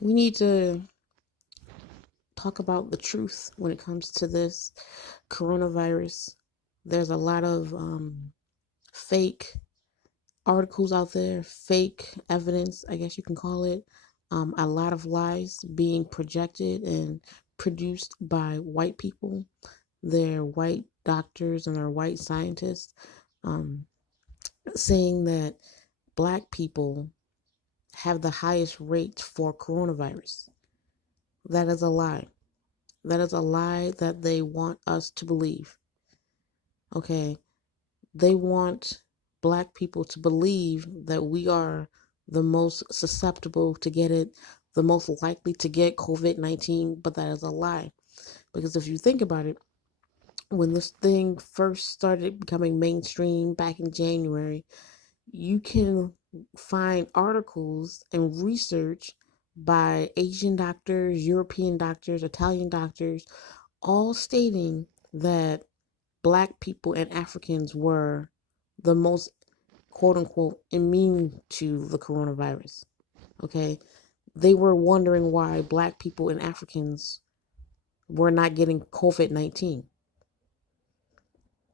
We need to talk about the truth when it comes to this coronavirus. There's a lot of fake articles out there, fake evidence, I guess you can call it. A lot of lies being projected and produced by white people. They're white doctors and they're white scientists, um, saying that black people have the highest rate for coronavirus. That is a lie. That is a lie that they want us to believe. Okay? They want black people to believe that we are the most susceptible to get it, the most likely to get COVID-19, but that is a lie. Because if you think about it, when this thing first started becoming mainstream back in January, you can find articles and research by Asian doctors, European doctors, Italian doctors, all stating that black people and Africans were the most quote unquote immune to the coronavirus. Okay. They were wondering why black people and Africans were not getting COVID-19.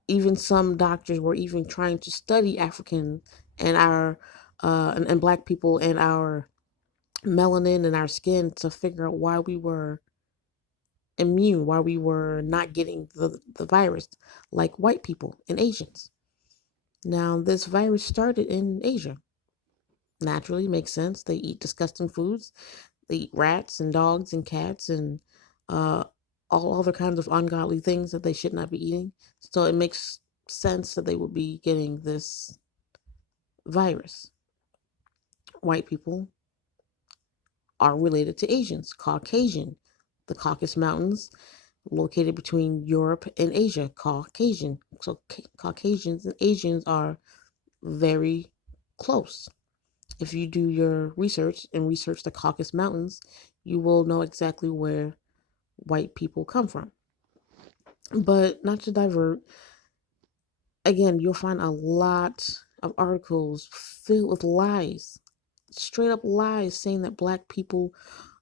Even some doctors were even trying to study African and our and black people and our melanin and our skin to figure out why we were immune, why we were not getting the virus like white people and Asians. Now, this virus started in Asia. Naturally, makes sense. They eat disgusting foods. They eat rats and dogs and cats and uh, all other kinds of ungodly things that they should not be eating. So it makes sense that they would be getting this virus. White people are related to Asians, Caucasian. The Caucasus Mountains, located between Europe and Asia, Caucasian. So Caucasians and Asians are very close. If you do your research and research the Caucasus Mountains, you will know exactly where white people come from. But not to divert, again, you'll find a lot of articles filled with lies, straight up lies saying that black people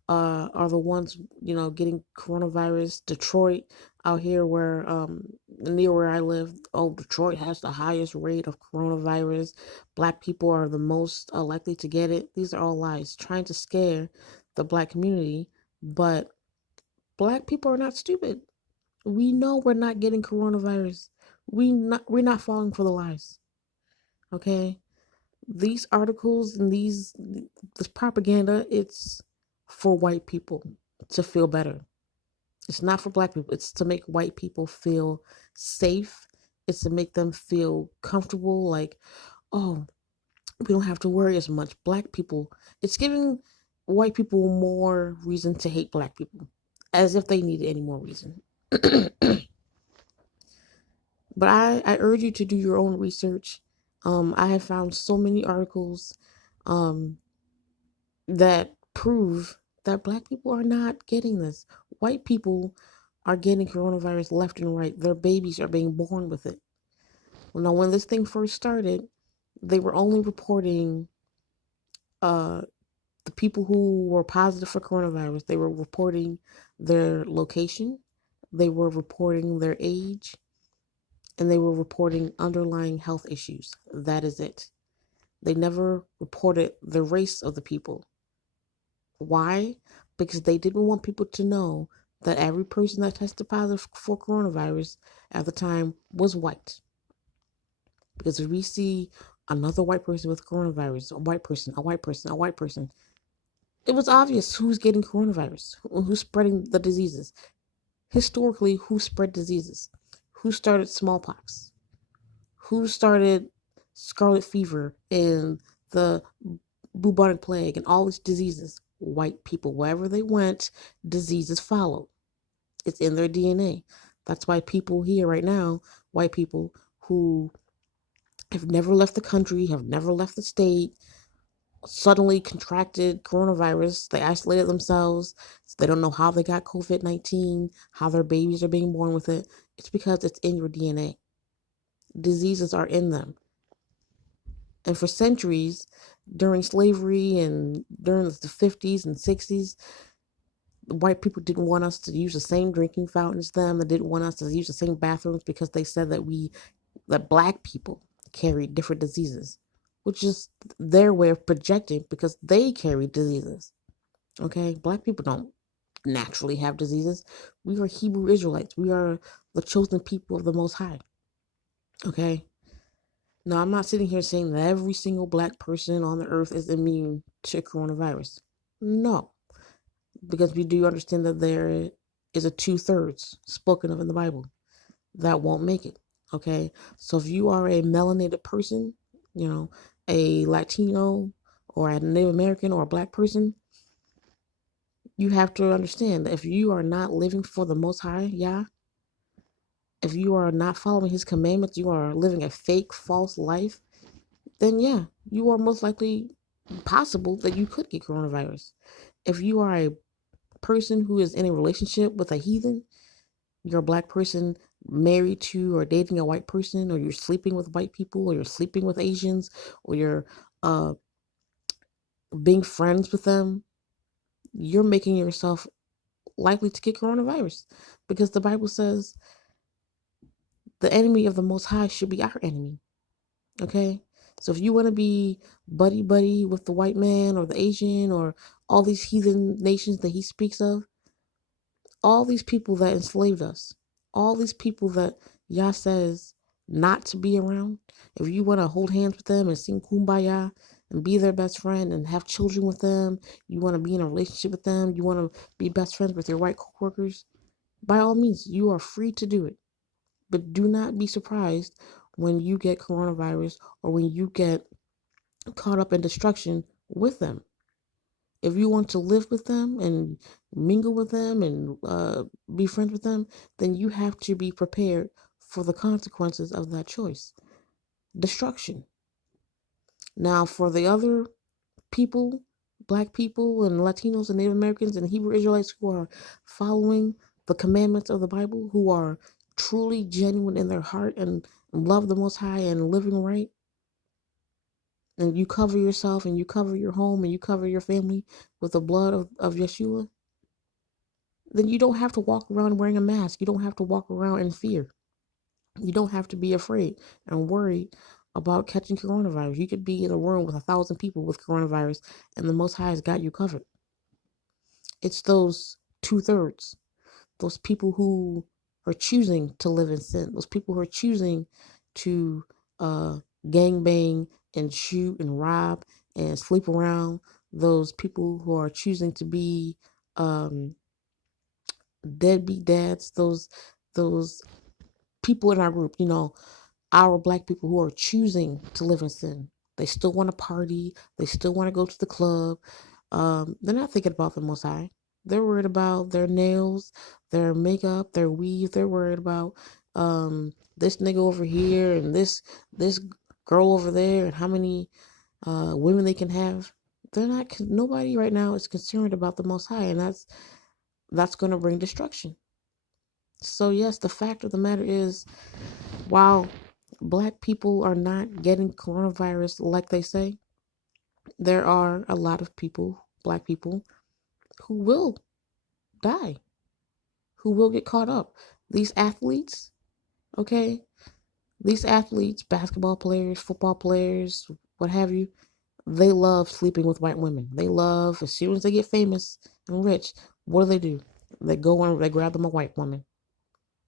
are the ones, getting coronavirus. Detroit, out here where near where I live, Detroit has the highest rate of coronavirus. Black people are the most likely to get it. These are all lies, trying to scare the black community. But black people are not stupid. We know we're not getting coronavirus. We're not falling for the lies. Okay? These articles and this propaganda, it's for white people to feel better. It's not for black people. It's to make white people feel safe. It's to make them feel comfortable, like, oh, we don't have to worry as much. Black people, it's giving white people more reason to hate black people, as if they needed any more reason. But I urge you to do your own research. I have found so many articles um, that prove that black people are not getting this. White people are getting coronavirus left and right. Their babies are being born with it. Well, now, when this thing first started, they were only reporting uh, the people who were positive for coronavirus. They were reporting their location, they were reporting their age, and they were reporting underlying health issues. That is it. They never reported the race of the people. Why? Because they didn't want people to know that every person that tested positive for coronavirus at the time was white. Because if we see another white person with coronavirus, a white person, a white person, a white person, it was obvious who's getting coronavirus, who's spreading the diseases. Historically, who spread diseases? Who started smallpox? Who started scarlet fever and the bubonic plague and all these diseases? White people. Wherever they went, diseases followed. It's in their DNA. That's why people here right now, white people who have never left the country, have never left the state, suddenly contracted coronavirus. They isolated themselves. So they don't know how they got COVID-19, how their babies are being born with it. It's because it's in your DNA. Diseases are in them. And for centuries, During slavery and during the 50s and 60s, the white people didn't want us to use the same drinking fountains as them. They didn't want us to use the same bathrooms because they said that black people carried different diseases, which is their way of projecting because they carry diseases. Okay, black people don't naturally have diseases. We are Hebrew Israelites. We are the chosen people of the Most High. Okay. Now, I'm not sitting here saying that every single black person on the earth is immune to coronavirus. No, because we do understand that there is a 2/3 spoken of in the Bible that won't make it. Okay, so if you are a melanated person, you know, a Latino or a Native American or a black person, you have to understand that if you are not living for the Most High, yeah, if you are not following His commandments, you are living a fake, false life, then yeah, you are most likely possible that you could get coronavirus. If you are a person who is in a relationship with a heathen, you're a black person married to or dating a white person, or you're sleeping with white people, or you're sleeping with Asians, or you're uh, being friends with them, you're making yourself likely to get coronavirus because the Bible says the enemy of the Most High should be our enemy. Okay? So if you want to be buddy buddy with the white man or the Asian or all these heathen nations that he speaks of, all these people that enslaved us, all these people that Yah says not to be around, if you want to hold hands with them and sing kumbaya and be their best friend and have children with them, you want to be in a relationship with them, you want to be best friends with your white coworkers, by all means, you are free to do it. But do not be surprised when you get coronavirus or when you get caught up in destruction with them. If you want to live with them and mingle with them and be friends with them, then you have to be prepared for the consequences of that choice. Destruction. Now, for the other people, black people and Latinos and Native Americans and Hebrew Israelites who are following the commandments of the Bible, who are truly genuine in their heart and love the Most High and living right, and you cover yourself and you cover your home and you cover your family with the blood of Yeshua, then you don't have to walk around wearing a mask. You don't have to walk around in fear. You don't have to be afraid and worried about catching coronavirus. You could be in a room with 1,000 people with coronavirus and the Most High has got you covered. It's those 2/3, those people who are choosing to live in sin, those people who are choosing to gang bang and shoot and rob and sleep around, those people who are choosing to be um, deadbeat dads, those people in our group, our black people who are choosing to live in sin. They still want to party. They still want to go to the club. They're not thinking about the Most High. They're worried about their nails, their makeup, their weave. They're worried about this nigga over here and this girl over there and how many women they can have. They're not. Nobody right now is concerned about the Most High, and that's going to bring destruction. So yes, the fact of the matter is, while black people are not getting coronavirus like they say, there are a lot of people, black people, who will die, who will get caught up. These athletes, okay, these athletes, basketball players, football players, what have you, they love sleeping with white women. They love, as soon as they get famous and rich, what do? They go and they grab them a white woman.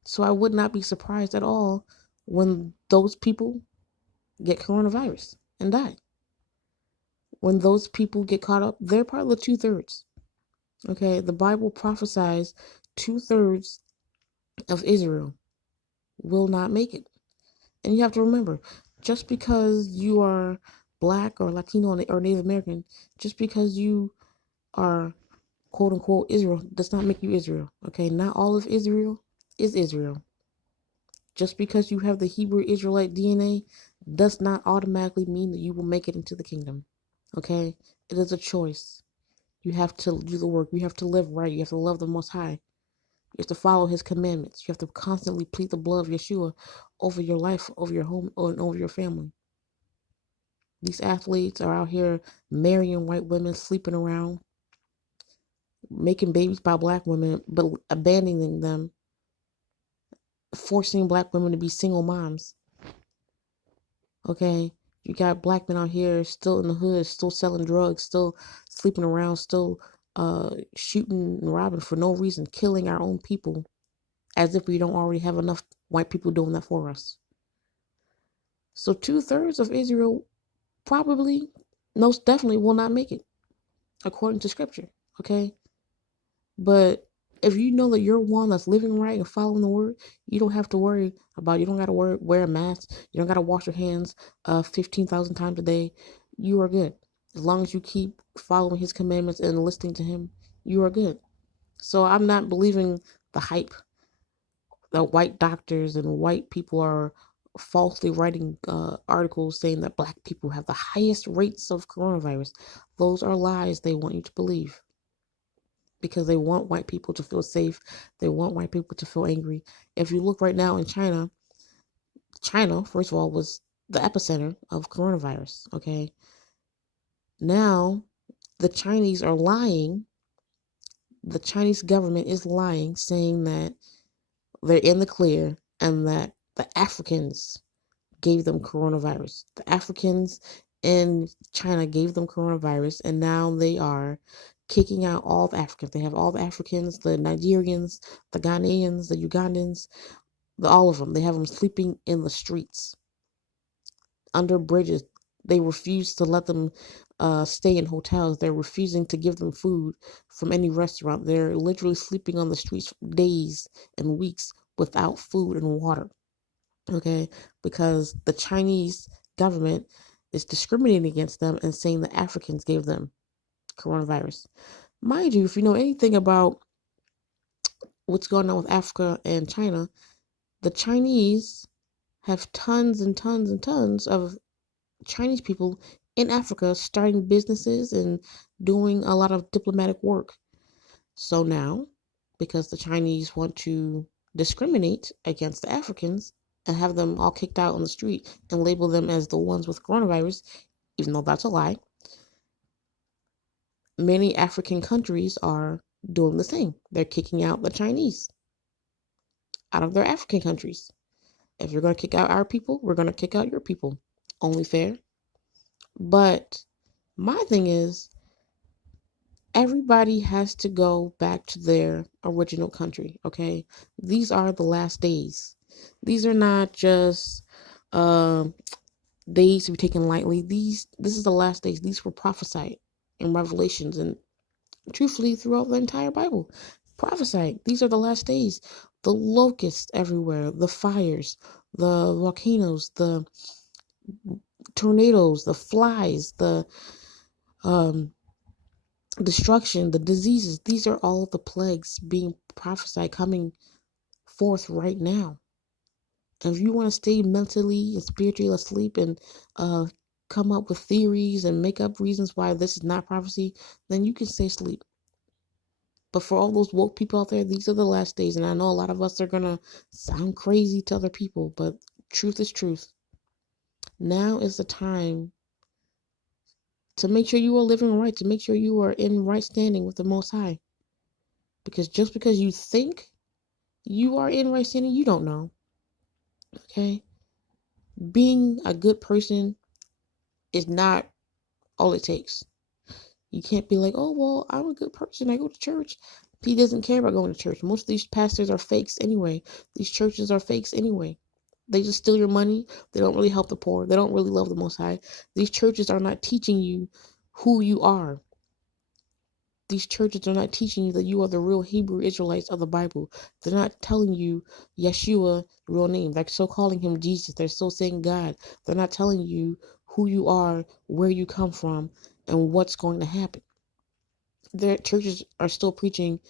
So I would not be surprised at all when those people get coronavirus and die. When those people get caught up, they're part of the 2/3. Okay, the Bible prophesies 2/3 of Israel will not make it. And you have to remember, just because you are black or Latino or Native American, just because you are quote unquote Israel, does not make you Israel. Okay, not all of Israel is Israel. Just because you have the Hebrew Israelite DNA does not automatically mean that you will make it into the kingdom. Okay, it is a choice. You have to do the work. You have to live right. You have to love the Most High. You have to follow His commandments. You have to constantly plead the blood of Yeshua over your life, over your home, and over your family. These athletes are out here marrying white women, sleeping around, making babies by black women, but abandoning them, forcing black women to be single moms. Okay? You got black men out here still in the hood, still selling drugs, still sleeping around, still shooting and robbing for no reason, killing our own people as if we don't already have enough white people doing that for us. So 2/3 of Israel probably, most definitely will not make it, according to scripture. Okay? But if you know that you're one that's living right and following the word, you don't have to worry about, you don't got to wear a mask. You don't got to wash your hands 15,000 times a day. You are good. As long as you keep following his commandments and listening to him, you are good. So I'm not believing the hype that white doctors and white people are falsely writing articles saying that black people have the highest rates of coronavirus. Those are lies they want you to believe, because they want white people to feel safe. They want white people to feel angry. If you look right now in China, first of all, was the epicenter of coronavirus. Okay. Now, the Chinese are lying. The Chinese government is lying, saying that they're in the clear and that the Africans gave them coronavirus. The Africans in China gave them coronavirus, and now they are kicking out all the Africans. They have all the Africans, the Nigerians, the Ghanaians, the Ugandans, all of them. They have them sleeping in the streets, under bridges. They refuse to let them stay in hotels. They're refusing to give them food from any restaurant. They're literally sleeping on the streets for days and weeks without food and water. Okay, because the Chinese government is discriminating against them and saying the Africans gave them coronavirus. Mind you, if you know anything about what's going on with Africa and China, the Chinese have tons and tons and tons of Chinese people in Africa starting businesses and doing a lot of diplomatic work. So now, because the Chinese want to discriminate against the Africans and have them all kicked out on the street and label them as the ones with coronavirus, even though that's a lie, many African countries are doing the same. They're kicking out the Chinese out of their African countries. If you're going to kick out our people, we're going to kick out your people. Only fair. But my thing is, everybody has to go back to their original country, okay? These are the last days. These are not just days to be taken lightly. This is the last days. These were prophesied in Revelations and truthfully throughout the entire Bible. Prophesied. These are the last days. The locusts everywhere, the fires, the volcanoes, the tornadoes, the flies, the destruction, the diseases. These are all the plagues being prophesied coming forth right now. And if you want to stay mentally and spiritually asleep and come up with theories and make up reasons why this is not prophecy, then you can stay asleep. But for all those woke people out there, these are the last days. And I know a lot of us are going to sound crazy to other people, but truth is truth. Now is the time to make sure you are living right, to make sure you are in right standing with the Most High. Because just because you think you are in right standing, you don't know. Okay? Being a good person is not all it takes. You can't be like, oh, well, I'm a good person. I go to church. He doesn't care about going to church. Most of these pastors are fakes anyway. These churches are fakes anyway. They just steal your money. They don't really help the poor. They don't really love the Most High. These churches are not teaching you who you are. These churches are not teaching you that you are the real Hebrew Israelites of the Bible. They're not telling you Yeshua, real name. They're still calling him Jesus. They're still saying God. They're not telling you who you are, where you come from, and what's going to happen. Their churches are still preaching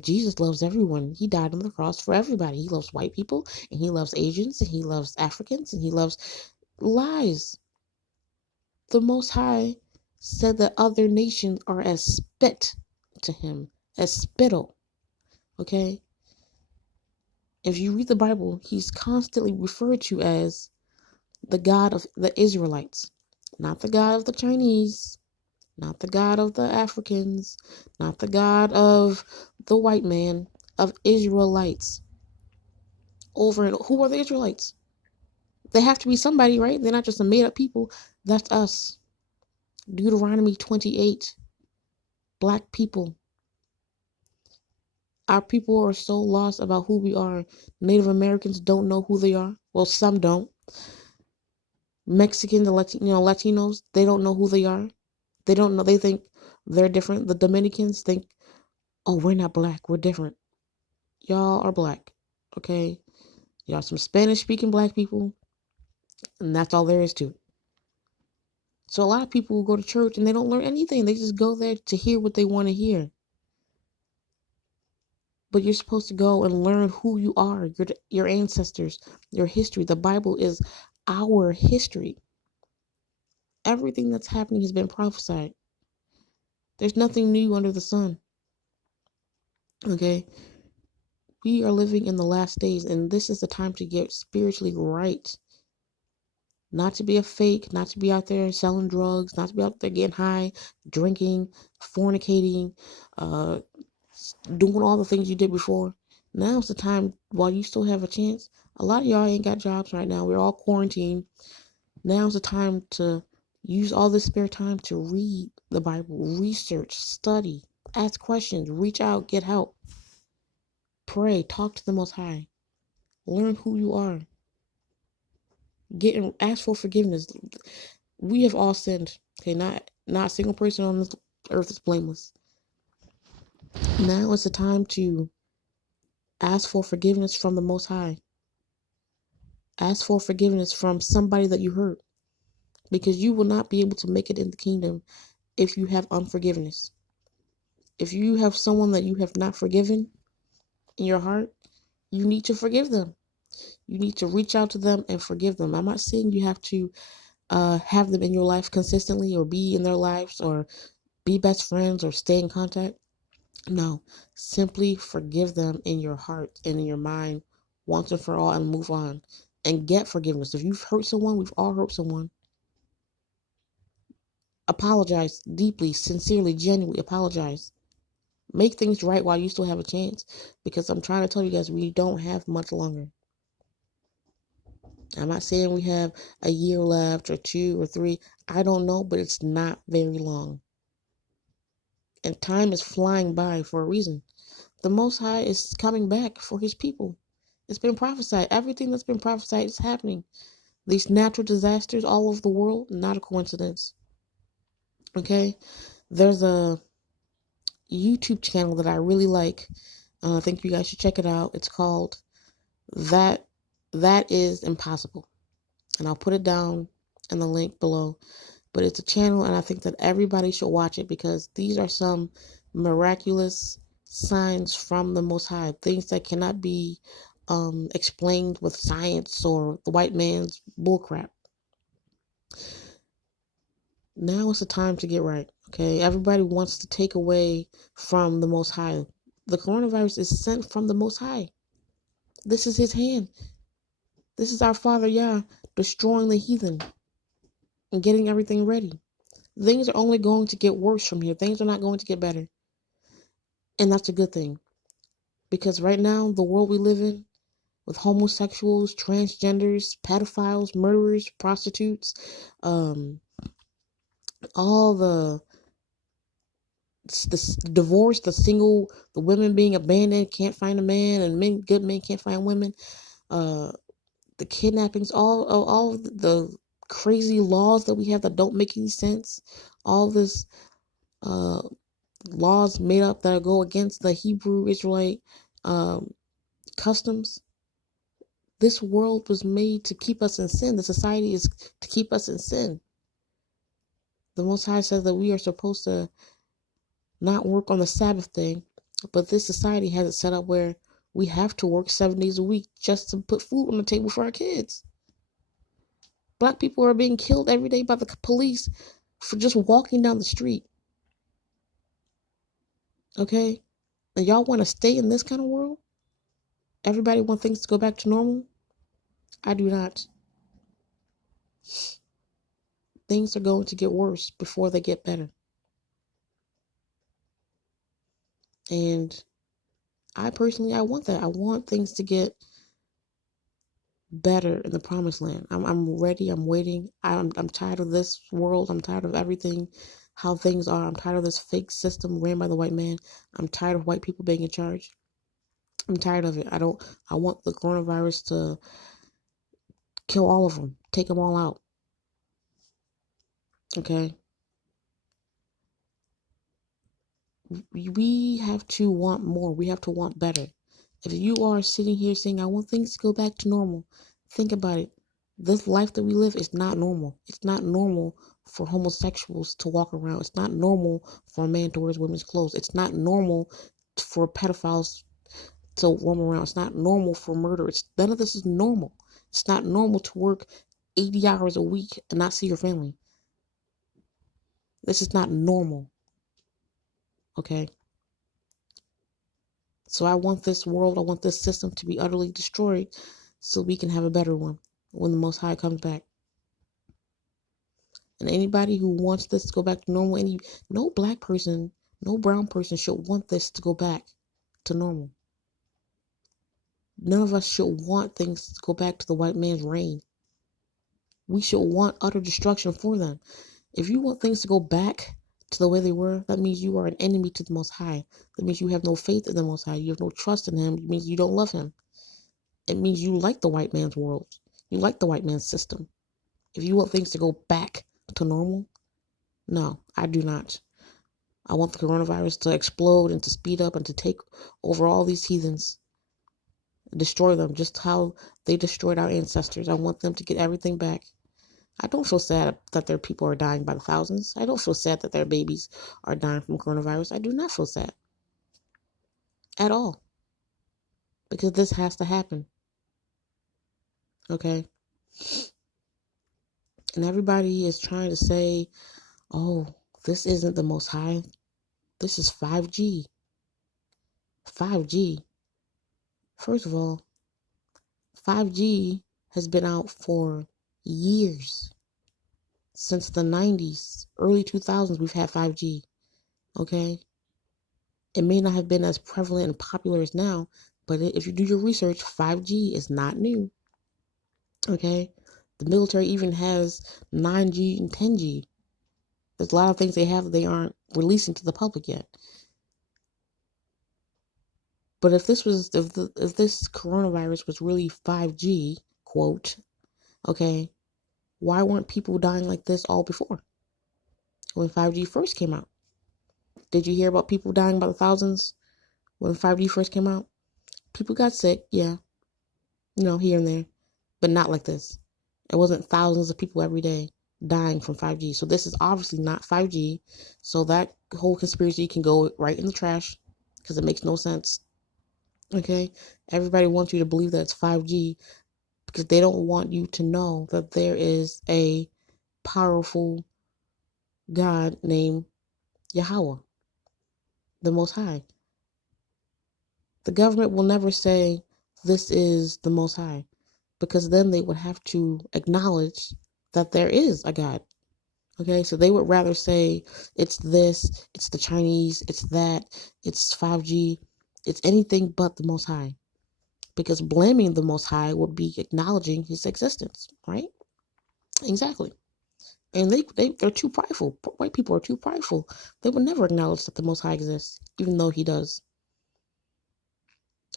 Jesus loves everyone. He died on the cross for everybody. He loves white people, and he loves Asians, and he loves Africans, and he loves lies. The Most High said that other nations are as spit to him, as spittle. Okay? If you read the Bible, he's constantly referred to as the God of the Israelites, not the God of the Chinese, not the God of the Africans, not the God of the white man, of Israelites. Over and who are the Israelites? They have to be somebody, right? They're not just a made up people. That's us. Deuteronomy 28. Black people. Our people are so lost about who we are. Native Americans don't know who they are. Well, some don't. Mexicans, Latinos, they don't know who they are. They don't know. They think they're different. The Dominicans think, oh, we're not black. We're different. Y'all are black. Okay? Y'all some Spanish speaking black people. And that's all there is to it. So a lot of people go to church and they don't learn anything. They just go there to hear what they want to hear. But you're supposed to go and learn who you are, your ancestors, your history. The Bible is our history. Everything that's happening has been prophesied. There's nothing new under the sun. Okay? We are living in the last days, and this is the time to get spiritually right. Not to be a fake, not to be out there selling drugs, not to be out there getting high, drinking, fornicating, doing all the things you did before. Now's the time, while you still have a chance. A lot of y'all ain't got jobs right now. We're all quarantined. Now's the time to use all this spare time to read the Bible, research, study, ask questions, reach out, get help, pray, talk to the Most High, learn who you are, ask for forgiveness. We have all sinned. Okay, not a single person on this earth is blameless. Now is the time to ask for forgiveness from the Most High. Ask for forgiveness from somebody that you hurt, because you will not be able to make it in the kingdom if you have unforgiveness. If you have someone that you have not forgiven in your heart, you need to forgive them. You need to reach out to them and forgive them. I'm not saying you have to have them in your life consistently, or be in their lives, or be best friends, or stay in contact. No, simply forgive them in your heart and in your mind once and for all, and move on and get forgiveness. If you've hurt someone, we've all hurt someone. Apologize deeply, sincerely, genuinely apologize. Make things right while you still have a chance, because I'm trying to tell you guys, we don't have much longer. I'm not saying we have a year left, or 2 or 3. I don't know, but it's not very long. And time is flying by for a reason. The Most High is coming back for his people. It's been prophesied. Everything that's been prophesied is happening. These natural disasters all over the world, not a coincidence. Okay? There's a YouTube channel that I really like. I think you guys should check it out. It's called That Is Impossible. And I'll put it down in the link below. But it's a channel, and I think that everybody should watch it, because these are some miraculous signs from the Most High. Things that cannot be explained with science or the white man's bullcrap. Now is the time to get right. Okay, everybody wants to take away from the Most High. The coronavirus is sent from the Most High. This is his hand. This is our Father Yah destroying the heathen and getting everything ready. Things are only going to get worse from here. Things are not going to get better. And that's a good thing. Because right now, the world we live in, with homosexuals, transgenders, pedophiles, murderers, prostitutes, all the divorce, the women being abandoned, can't find a man, and good men can't find women, the kidnappings, all the crazy laws that we have that don't make any sense, all this laws made up that go against the Hebrew Israelite customs. This world was made to keep us in sin. The society is to keep us in sin. The Most High says that we are supposed to not work on the Sabbath day, but this society has it set up where we have to work 7 days a week just to put food on the table for our kids. Black people are being killed every day by the police for just walking down the street. Okay? And y'all want to stay in this kind of world? Everybody wants things to go back to normal? I do not. Things are going to get worse before they get better. And I personally, I want that. I want things to get better in the promised land. I'm ready. I'm waiting. I'm tired of this world. I'm tired of everything, how things are. I'm tired of this fake system ran by the white man. I'm tired of white people being in charge. I'm tired of it. I want the coronavirus to kill all of them. Take them all out. Okay? We have to want more. We have to want better. If you are sitting here saying, I want things to go back to normal, think about it. This life that we live is not normal. It's not normal for homosexuals to walk around. It's not normal for a man to wear women's clothes. It's not normal for pedophiles to roam around. It's not normal for murder. None of this is normal. It's not normal to work 80 hours a week and not see your family. This is not normal. Okay? So I want this world, I want this system to be utterly destroyed so we can have a better one when the Most High comes back. And anybody who wants this to go back to normal, no black person, no brown person should want this to go back to normal. None of us should want things to go back to the white man's reign. We should want utter destruction for them. If you want things to go back to the way they were, that means you are an enemy to the Most High. That means you have no faith in the Most High. You have no trust in Him. It means you don't love Him. It means you like the white man's world. You like the white man's system. If you want things to go back to normal, no, I do not. I want the coronavirus to explode and to speed up and to take over all these heathens, destroy them just how they destroyed our ancestors. I want them to get everything back. I don't feel sad that their people are dying by the thousands. I don't feel sad that their babies are dying from coronavirus. I do not feel sad at all, because this has to happen. Okay? And everybody is trying to say, oh, this isn't the Most High. This is 5G. 5G. First of all, 5G has been out for years. Since the 90s, early 2000s, we've had 5G. Okay? It may not have been as prevalent and popular as now, but if you do your research, 5G is not new. Okay? The military even has 9G and 10G. There's a lot of things they have that they aren't releasing to the public yet. But if this coronavirus was really 5G, quote, okay, why weren't people dying like this all before? When 5G first came out? Did you hear about people dying by the thousands when 5G first came out? People got sick, yeah, here and there, but not like this. It wasn't thousands of people every day dying from 5G. So this is obviously not 5G. So that whole conspiracy can go right in the trash because it makes no sense. Okay? Everybody wants you to believe that it's 5G because they don't want you to know that there is a powerful God named Yahweh, the Most High. The government will never say this is the Most High, because then they would have to acknowledge that there is a God. Okay, so they would rather say it's this, it's the Chinese, it's that, it's 5G, it's anything but the Most High. Because blaming the Most High would be acknowledging His existence, right? Exactly. And they're too prideful. White people are too prideful. They would never acknowledge that the Most High exists, even though He does.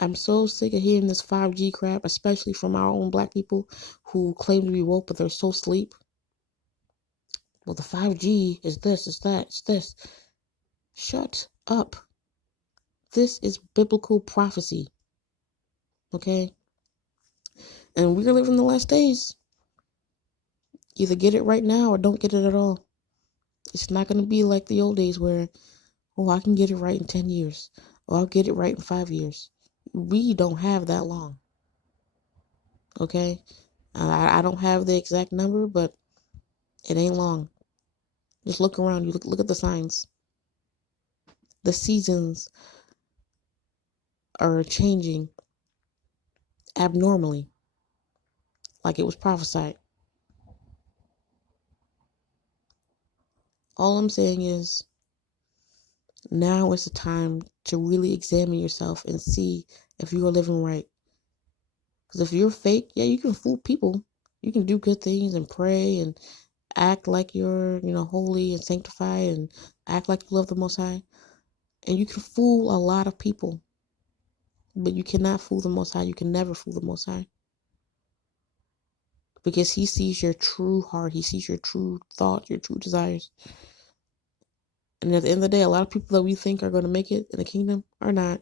I'm so sick of hearing this 5G crap, especially from our own black people who claim to be woke, but they're so asleep. Well, the 5G is this, is that, it's this. Shut up. This is biblical prophecy. Okay? And we're living the last days. Either get it right now or don't get it at all. It's not going to be like the old days where, oh, I can get it right in 10 years. Or I'll get it right in 5 years. We don't have that long. Okay? I don't have the exact number, but it ain't long. Just look around. You look at the signs. The seasons are changing abnormally, like it was prophesied. All I'm saying is now is the time to really examine yourself and see if you are living right. Because if you're fake, yeah, you can fool people. You can do good things and pray and act like you're, holy and sanctified and act like you love the Most High. And you can fool a lot of people. But you cannot fool the Most High. You can never fool the Most High. Because He sees your true heart. He sees your true thoughts, your true desires. And at the end of the day, a lot of people that we think are going to make it in the kingdom are not.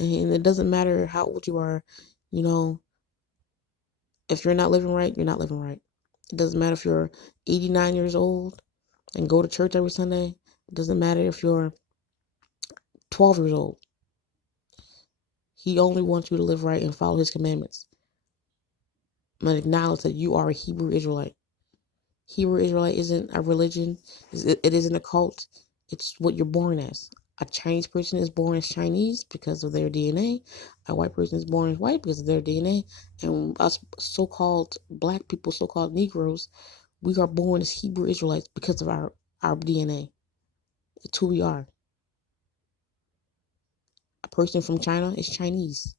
And it doesn't matter how old you are, if you're not living right, you're not living right. It doesn't matter if you're 89 years old and go to church every Sunday. It doesn't matter if you're 12 years old. He only wants you to live right and follow His commandments. And acknowledge that you are a Hebrew Israelite. Hebrew Israelite isn't a religion. It isn't a cult. It's what you're born as. A Chinese person is born as Chinese because of their DNA. A white person is born as white because of their DNA. And us so-called black people, so-called Negroes, we are born as Hebrew Israelites because of our DNA. It's who we are. A person from China is Chinese.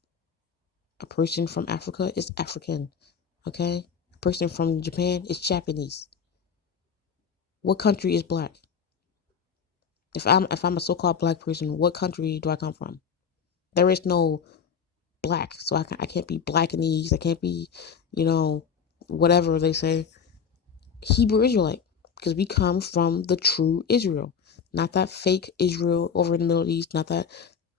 A person from Africa is African. Okay? A person from Japan is Japanese. What country is black? If I'm a so-called black person, what country do I come from? There is no black, so I can't be Blackanese. I can't be, whatever they say, Hebrew Israelite, because we come from the true Israel, not that fake Israel over in the Middle East, not that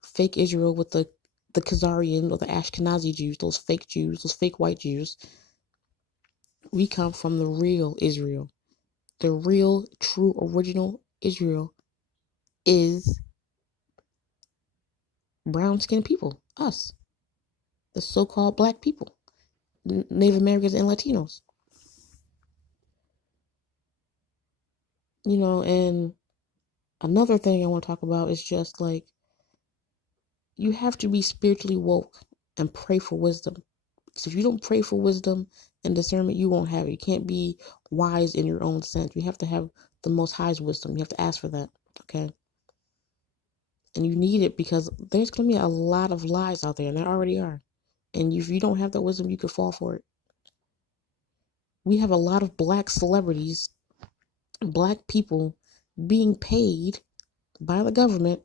fake Israel with the Khazarian or the Ashkenazi Jews, those fake Jews, those fake white Jews. We come from the real Israel. The real, true, original Israel is brown-skinned people, us, the so-called black people, Native Americans and Latinos. And another thing I want to talk about is just like, you have to be spiritually woke and pray for wisdom. Because if you don't pray for wisdom and discernment, you won't have it. You can't be wise in your own sense. You have to have the Most High's wisdom. You have to ask for that, okay? And you need it because there's going to be a lot of lies out there, and there already are. And if you don't have that wisdom, you could fall for it. We have a lot of black celebrities, black people being paid by the government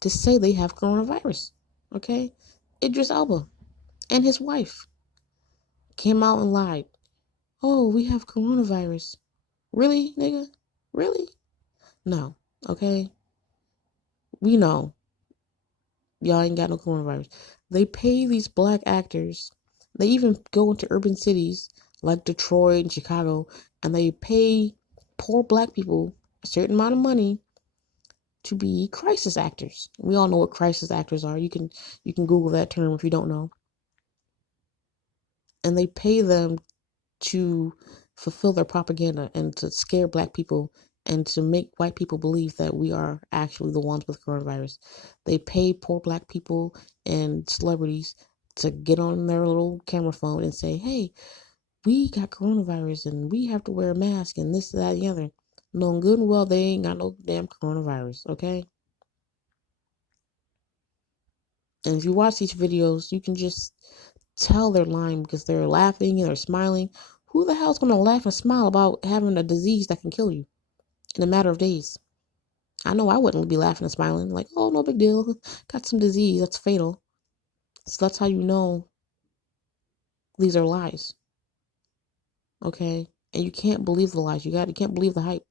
to say they have coronavirus, okay? Idris Elba and his wife came out and lied. Oh, we have coronavirus. Really, nigga? Really? No, okay? We know y'all ain't got no coronavirus. They pay these black actors. They even go into urban cities like Detroit and Chicago, and they pay poor black people a certain amount of money to be crisis actors. We all know what crisis actors are. You can Google that term if you don't know. And they pay them to fulfill their propaganda and to scare black people and to make white people believe that we are actually the ones with coronavirus. They pay poor black people and celebrities to get on their little camera phone and say, hey, we got coronavirus and we have to wear a mask and this, that, and the other. Knowing good and well they ain't got no damn coronavirus, okay? And if you watch these videos, you can just tell they're lying because they're laughing and they're smiling. Who the hell's going to laugh and smile about having a disease that can kill you in a matter of days? I know I wouldn't be laughing and smiling like, oh, no big deal. Got some disease that's fatal. So that's how you know these are lies. Okay? And you can't believe the lies. You can't believe the hype.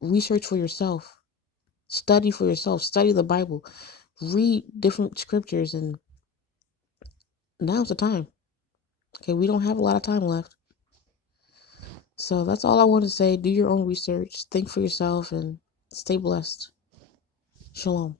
Research for yourself. Study for yourself. Study the Bible. Read different scriptures, and now's the time. Okay, we don't have a lot of time left. So that's all I want to say. Do your own research. Think for yourself and stay blessed. Shalom.